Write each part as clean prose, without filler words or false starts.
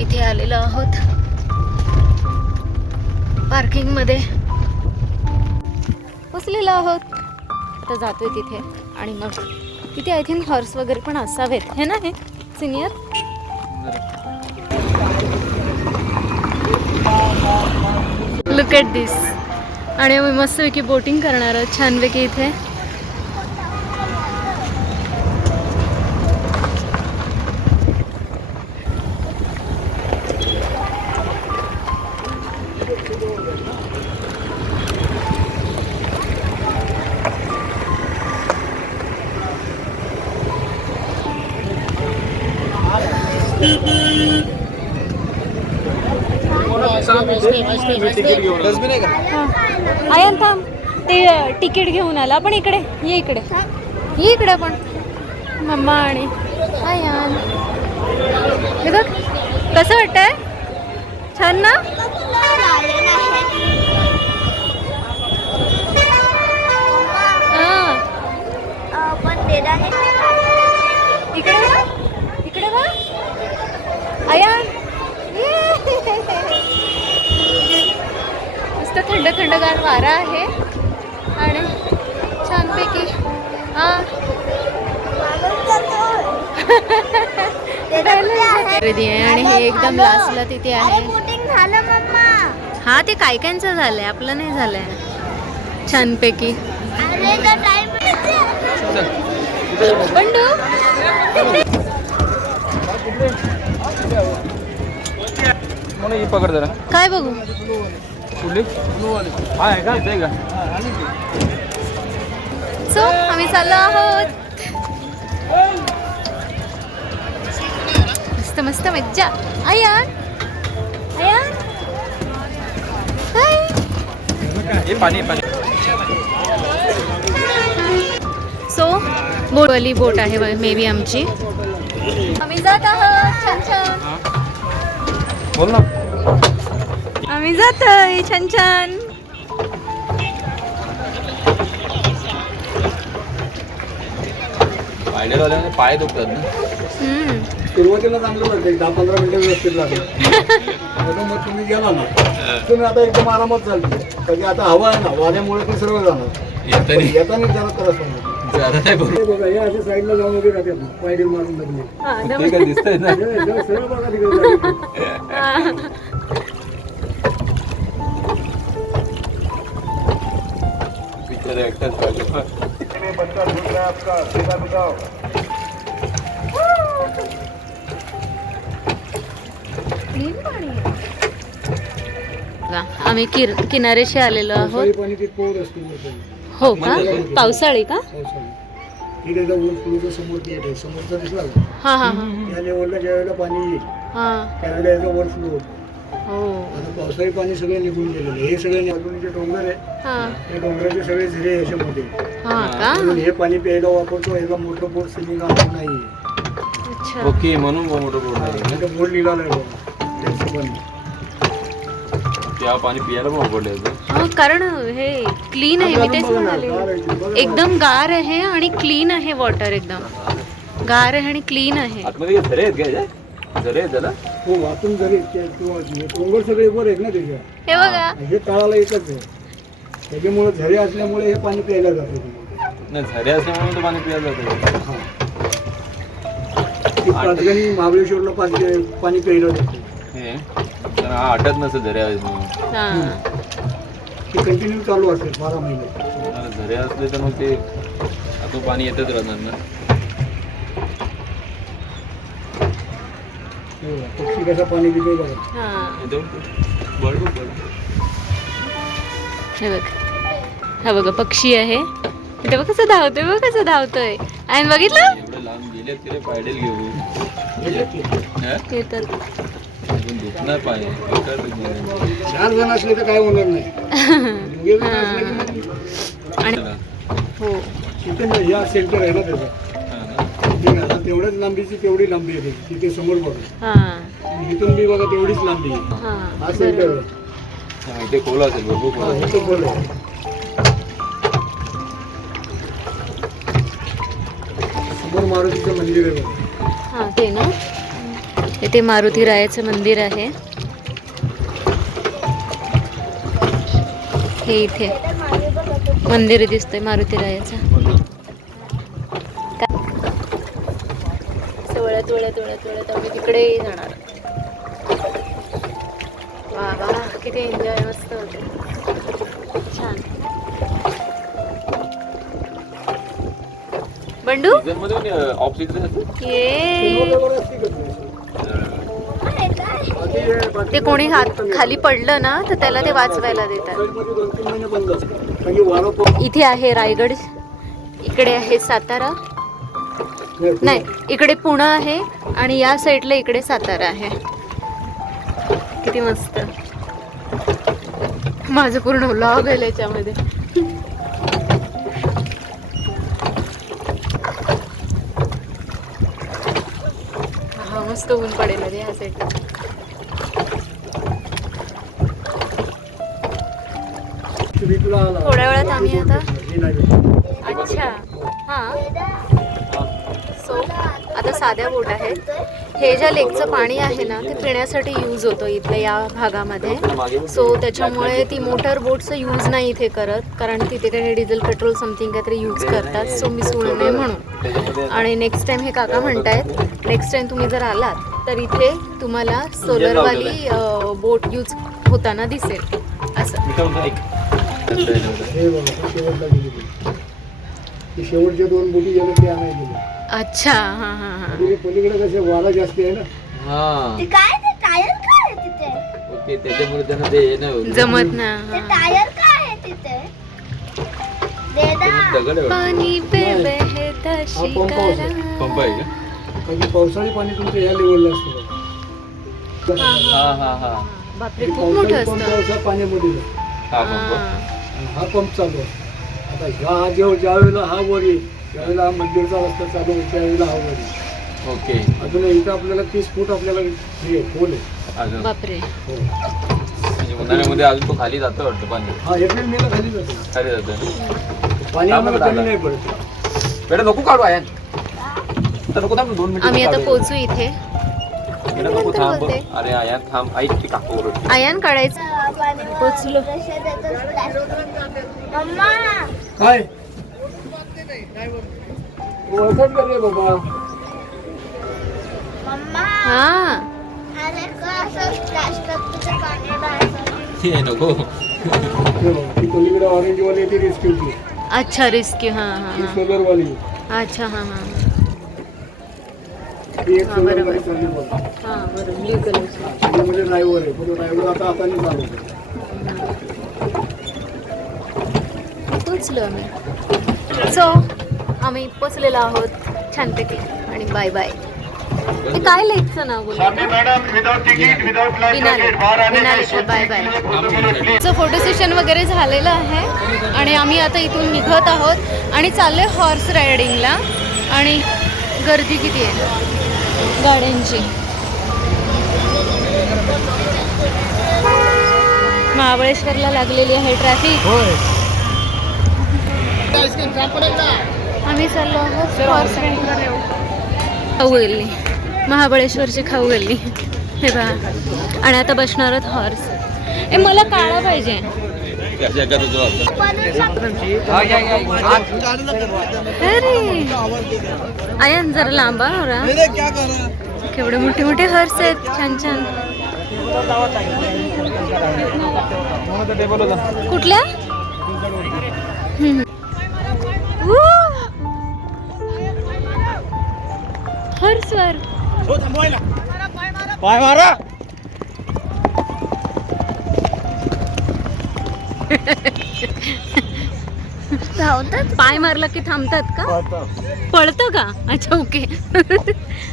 इथे आलेलो आहोत पार्किंग मध्ये बसलेलो आहोत. आता जातोय तिथे आणि मग तिथे आय थिंक हॉर्स वगैरे पण असावेत हे ना हे सिनियर. लुक ॲट दिस. आणि आम्ही मस्तपैकी बोटिंग करणार आहोत छानपैकी इथे. आयन थांब ते तिकीट घेऊन आला. आपण इकडे ये, इकडे ये, इकडे पण मम्मा आणि आयन. हे बघ कसं वाटतंय, छान ना. इकडे बघ, इकडे बघ आयन. मस्त थंड थंडगार वारा आहे आणि छानपैकी खरेदी आहे. आणि हे एकदम लास्टला तिथे आहे. हा ते काय कायचं झालंय, आपलं नाही झालंय. छानपैकी बंडू पकड जरा. काय बघू. सो आम्ही चाललो आहोत. मस्त मस्त मज्जा. आयन आयन हाय. पाणी पाणी. सो बोटवाली बोट आहे मे बी आमची. आम्ही जात आहोत. छान छान बोल ना. आम्ही जातोय छान छान. पाय दुखतात ना. सुरुवातीला चांगलं वाटतं, 10-15 मिनिटं व्यवस्थित लागेल. मग तुम्ही गेला ना तुम्ही आता एकदम आरामात चालते. कधी आता हवा आहे ना, वाऱ्यामुळे ते सर्व जाणार. येताना जरा त्रास होणार. बघा हे अशा साईडला जाऊन वगैरे राहतात ना, पायडल मारून लागले दिसतंय ना. सरळ बघा तिकडे. आम्ही किनारेशी आलेलो आहोत. पाणी ते पोर असते. हो का, पावसाळी का. तिथे जाऊन समोर गेट आहे, समोरचा दिसला का. हा हा हा या लेवलला ज्या वेळेला पाणी येईल त्यावेळेला याचा वर फ्लो होतो. आता पावसाळी पाणी सगळे निघून गेलेलं. हे सगळे बाजूने जे डोंगर आहे ते डोंगराचे सगळे झरे याच्या मोठे. म्हणून हे पाणी प्यायला वापरतो. याला मोठं बोट सिलिंग नाही. ओके, म्हणून मोठं बोट नाही. बोर्ड लिहिला आहे त्या पाणी पियाला पण वापरलं. कारण हे क्लीन आहे. मी तेच म्हणाले, एकदम गार आहे आणि क्लीन आहे. वॉटर एकदम गार आहे आणि क्लीन आहे. आतमध्ये झरे आहेत काय? झरे आहेत त्याला. हो, वाटून झरे. डोंगर सगळे वर आहेत ना त्याच्या. हे बघा, हे तळाला एकच आहे. त्याच्यामुळे झरे असल्यामुळे हे पाणी प्यायला जातं. नाही, झरे असल्यामुळे तो पाणी प्यायला जातं. पाचगणी महाबळेश्वरला पाणी प्यायला जातं. आटत नसेल झरे कंटिन्यू चालू असेल 12 महिने. झरे असले तर मग ते आता पाणी येतच राहणार ना. पक्षी कसं पाणी पितो बघा. हे बघ, हा बघा पक्षी आहे. ते बघ कसं धावतोय, बघ कसं धावतोय. आणि बघितलं एवढं लांब गेले तिथे पायडेल घेऊ येतात. 4 जण असले तर काय होणार नाही. आणि हो या सेंटर आहे ना त्याचा, तेवढ्याच लांबीची तेवढी लांबी आहे तिथे समोर बघा. इथून बी बघा तेवढीच लांबी. हा सेंटर आहे. इथे खोल असेल भरपूर. इथे खोल आहे. समोर मारुतीचं मंदिर आहे बघा. ते ना. इथे मारुती रायाचं मंदिर आहे. हे इथे मंदिर दिसतंय मारुती रायाचं. वळत वळत वळत वळत आम्ही तिकडे जाणार. वा वा किती एन्जॉय मस्त होते. छान. बंडू ते कोणी हात खाली पडलं ना तर त्याला ते वाचवायला देतात. इथे आहे रायगड, इकडे आहे सातारा, नाही इकडे पुणे आहे आणि या साईडला इकडे सातारा आहे. किती मस्त. माझं पूर्ण व्लॉग आहे याच्यामध्ये. हा मस्त ऊन पडेल रे ह्या साईडला. थोड्या वेळात आम्ही आता. अच्छा हां. सो आता साध्या बोट आहेत. हे ज्या लेकचं पाणी आहे ना ते पिण्यासाठी यूज होतं इथल्या या भागामध्ये. सो त्याच्यामुळे ती मोटर बोटचं यूज नाही इथे करत, कारण तिथे काही डिझेल पेट्रोल समथिंग काहीतरी यूज करतात. सो मिस होऊ नये म्हणून. आणि नेक्स्ट टाइम हे काका म्हणतायत नेक्स्ट टाइम तुम्ही जर आलात तर इथे तुम्हाला सोलरवाली बोट यूज होताना दिसेल असं. शेवटच्या 2 बोटी गेले ते आणायला गेले. अच्छा हां हां हां. पलीकडे कसे वारा जास्त आहे ना. हा ते काय ते टायर काय आहे तिथे? ओके त्याच्यामुळे त्यांना ते हे नाही होत. जमत ना. ते टायर काय आहे तिथे? देदा दगड आहे वाटतं. पाणी पे बहता शिकारा. पंप आहे का? कारण पावसाळी पाणी तुमचं या लेवलला असतं. हा हा हा बापरे खूप मोठं असतं. पावसाळ्यात पाण्यामध्ये जातं. हा पंप. हां. हा पंप चालू आहे. आता ज्या वेळेला हा वर येईल त्यावेळेला हा मंदिरचा रस्ता चालू होईल त्यावेळेला हा वर येईल. ओके. अजून इथं आपल्याला 30 फूट आपल्याला हे खोल आहे. अजून बापरे. हो. म्हणजे उन्हाळ्यामध्ये अजून तो खाली जातो वाटतं पाणी. हा एप्रिल मेला खाली जातो. खाली जातं. पाणी आम्हाला कमी नाही पडत. बेटा नको काढू आयन. तर नको थांब 2 मिनिटं. आम्ही आता पोहोचू इथे. बेटा नको नंतर थांब. बोलते. अरे आयन थांब. ऐक की काकू ओरडते. आयान काढायचं. पोचलो. मम्मा काय ओळखत का रे बाबा? मम्मा हा अरे का असं प्लास्टिकचं पाणी बाहेर. हे नको. हे बघा, ती पलीकडे ऑरेंज वाली ती रेस्क्यूची. अच्छा रेस्क्यू. हां हां ती हां. सोलर वाली. अच्छा हां हां ती एक हा, सोलर बरोबर. वाली चालली बघा. हां बरं ब्ल्यू कलरची. त्याच्यामध्ये ड्रायव्हर आहे. पण ड्रायव्हर आता हाताने चालवतो. पोचलो आम्ही. सो आम्ही पोचलेलो आहोत छानपैकी आणि बाय बाय. हे काय लेखचं नाव बोललं? विनाले bye bye. So photo session वगैरे झालेलं आहे आणि आम्ही आता इथून निघत आहोत आणि चाललोय हॉर्स रायडिंगला. आणि गर्दी किती आहे गाड्यांची. महाबळेश्वरला लागलेली आहे ट्रॅफिक. आम्ही चाललो आहोत हॉर्स रायडिंग. खाऊ गल्ली, महाबळेश्वरची खाऊ गल्ली हे पहा. आणि आता बसणार आहोत हॉर्स. ए मला काळा पाहिजे. अरे आयन जरा लांबा नवरा. केवढे मोठे मोठे हॉर्स आहेत. छान छान. कुठल्या हर्षवर पाय मारा. धावतात. पाय मारला की थांबतात का? पळतं का? अच्छा ओके.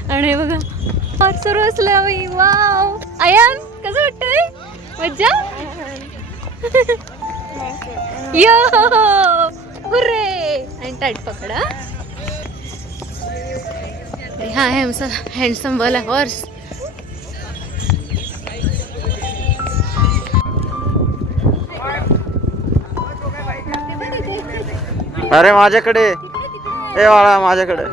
आणि बघा हॉर्सवर बसला. वाव आयान कसं वाटतंय? मज्जा. यो हुर्रे. आणि टाईट पकडा. हा हँडसम वाला हॉर्स. अरे माझ्याकडे ए बाळा माझ्याकडे.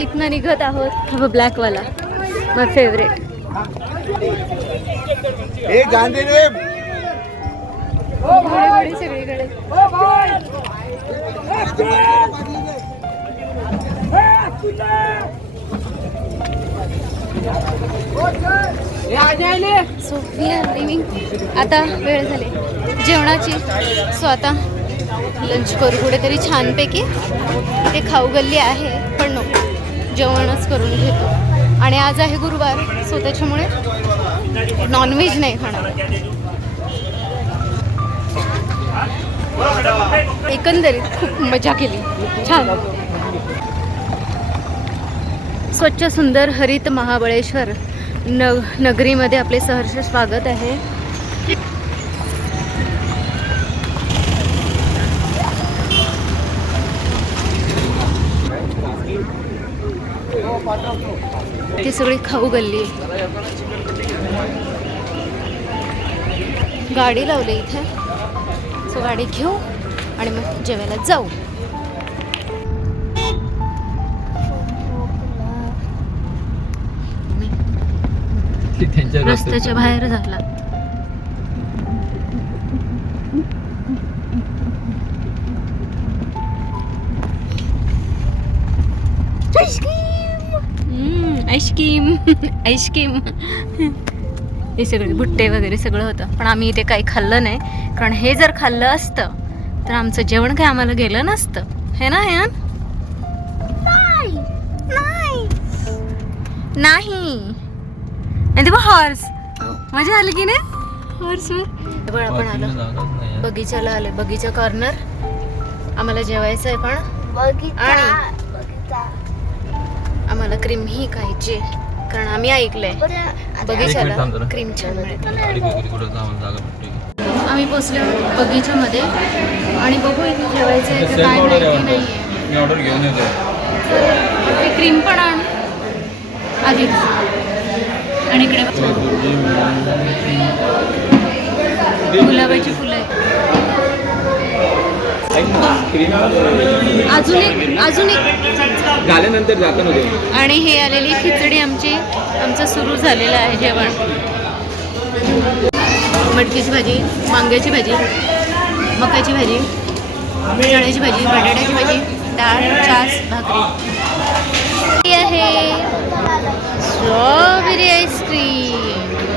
इथनं निघत आहोत. हा ब्लॅकवाला माय फेवरेट. घोडे सगळीकडे. So we are living. आता वेळ झाली जेवणाची. सो आता लंच करू कुठेतरी छानपैकी. इथे खाऊ गल्ली आहे पण नको, जेवणच करून घेतो. आणि आज आहे गुरुवार, सो त्याच्यामुळे नॉनव्हेज नाही खाणार. एकंदरीत खूप मजा केली, छान. स्वच्छ सुंदर हरित महाबळेश्वर नगरीमध्ये आपले सहर्ष स्वागत आहे. ती सगळी खाऊ गल्ली. गाडी लावली इथे, सो गाडी घेऊ आणि मग जेवायला जाऊ. रस्त्याच्या बाहेर झाला. Ice cream ice cream. हे सगळे भुट्टे वगैरे सगळं होतं, पण आम्ही इथे काही खाल्लं नाही. कारण हे जर खाल्लं असतं तर आमचं जेवण काही आम्हाला गेलं नसतं, हे ना यान? नाही. आणि ते हॉर्स, मजा आली की नाही हॉर्सवर. आपण आलो बगीचाला, आले बगीचा कॉर्नर. आम्हाला जेवायचं आहे पण, आणि आम्हाला क्रीम ही खायची, कारण आम्ही ऐकलंय बगीचाला क्रीम छान मिळते. आम्ही पोचलो बगीच्यामध्ये आणि बघू इथे जेवायचं आहे का काय माहिती नाहीये. मी ऑर्डर घेऊन येतो. ते क्रीम पण आण आधी. आणि इकडे गुलाबाची फुलं आहेत. अजून एक झाल्यानंतर जाता नव्हते. आणि हे आलेली खिचडी आमचं सुरू झालेलं आहे जेवण. मटकीची भाजी, वांग्याची भाजी, मकाची भाजी, चण्याची भाजी, बटाट्याची भाजी, डाळ, छास, भाकरी आहे. Strawberry ice cream.